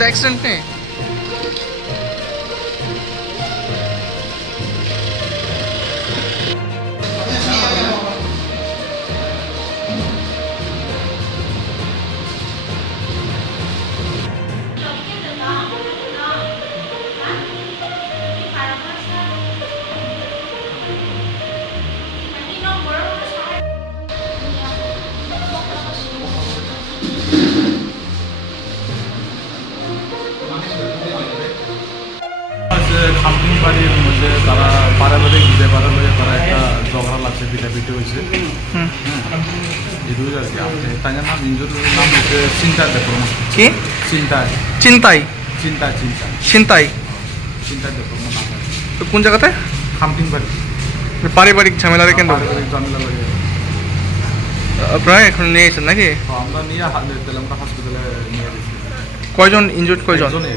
সেটা অ্যাক্সিডেন্ট নেই? খামটিং বাড়ির মধ্যে তারা পারিবারিক ব্যাপারে তারা একটা ঝগড়া লাগছে, পিটাপিটি হয়েছে। এগুলো আর কি। তাই নাম ইঞ্জুরির নাম হচ্ছে চিন্তা ডেপ্লোমা। কি চিন্তায় চিন্তাই? চিন্তা চিন্তা চিন্তাই চিন্তা ডেপ্লোমা নাম। তো কোন জায়গাতে? খামটিং বাড়ি। পারিবারিক ঝামেলার কেন্দ্র। পারিবারিক ঝামেলা লাগে। আপনারা এখন নিয়ে এসেছেন নাকি? তো আমরা নিয়ে তেলেঙ্গা হসপিটালে নিয়ে গেছি। কয়জন ইনজুর্ড? কয়জন? একজনই।